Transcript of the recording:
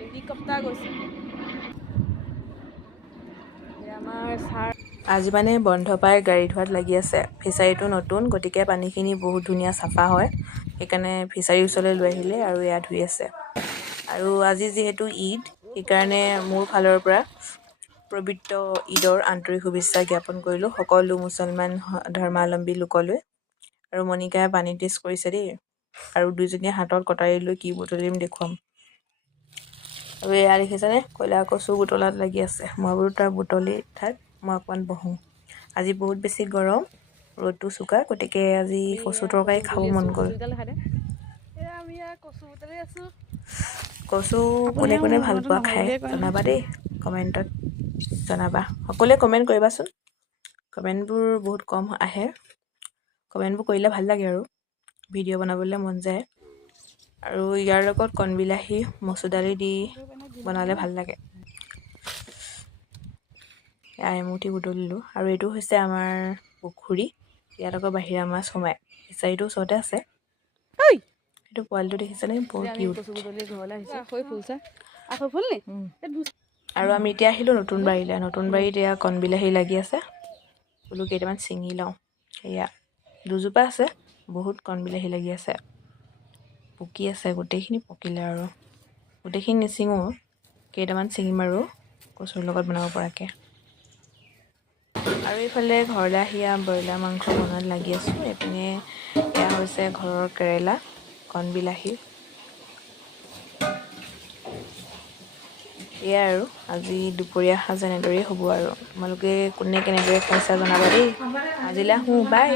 Helicopter গৈছে আমাৰ sir আজি মানে বন্ধ পাই গাড়ী ধোৱাত লাগি আছে। ফিচাৰীটো নতুন, গতিকে পানীখিনি বহুত ধুনীয়া চাফা হয়। সেইকাৰণে ফিচাৰীৰ ওচৰলৈ লৈ আহিলে আৰু এয়া ধুই আছে। আৰু আজি যিহেতু ঈদ, সেইকাৰণে মোৰ ফালৰ পৰা পবিত্ৰ ঈদৰ আন্তৰিক শুভেচ্ছা জ্ঞাপন কৰিলোঁ সকলো মুছলমান ধৰ্মাৱলম্বী লোকলৈ। আৰু মণিকাই পানী টেষ্ট কৰিছে দেই, আৰু দুইজনীয়ে হাতত কটাৰী লৈ কি বুটলিম দেখুৱাম। আৰু এয়া দেখিছেনে, কয়লা কচু বুটলাত লাগি আছে। মই বোলো তাৰ বুটলি ঠাইত মই অকণমান বহোঁ। আজি বহুত বেছি গৰম, ৰ'দটো চোকা, গতিকে আজি কচু তৰকাৰী খাব মন গ'ল। আমি কচু বুটলি আছোঁ। কচু কোনে কোনে ভাল পোৱা খাই জনাবা দেই, কমেণ্টত জনাবা। সকলোৱে কমেণ্ট কৰিবাচোন, কমেণ্টবোৰ বহুত কম আহে। কমেণ্টবোৰ কৰিলে ভাল লাগে আৰু ভিডিঅ' বনাবলৈ মন যায়। আৰু ইয়াৰ লগত কণবিলাহী মচুৰ দালি দি বনালে ভাল লাগে। এমুঠি বুটলিলোঁ। আৰু এইটো হৈছে আমাৰ পুখুৰী, ইয়াত আকৌ বাহিৰা মাছ সোমায়। ফিচাৰীটো ওচৰতে আছে। সেইটো পোৱালিটো দেখিছেনে, বৰ কিউট। আৰু আমি এতিয়া আহিলোঁ নতুন বাৰীলৈ। নতুন বাৰীত এয়া কণবিলাহী লাগি আছে, বোলো কেইটামান ছিঙি লওঁ। এয়া দুজোপা আছে, বহুত কণবিলাহী লাগি আছে, পকি আছে, গোটেইখিনি পকিলে আৰু গোটেইখিনি নিছিঙো, কেইটামান ছিঙিম আৰু কচুৰ লগত বনাব পৰাকৈ। আৰু এইফালে ঘৰলৈ আহি ব্ৰইলাৰ মাংস বনোৱাত লাগি আছোঁ। এইপিনে এয়া হৈছে ঘৰৰ কেৰেলা, কণবিলাহী। এয়াই আৰু আজি দুপৰীয়া সাঁজ এনেদৰেই হ'ব আৰু। তোমালোকে কোনে কেনেদৰে খাইছা জনাবা দেই। আজিলৈ আহোঁ, বাই।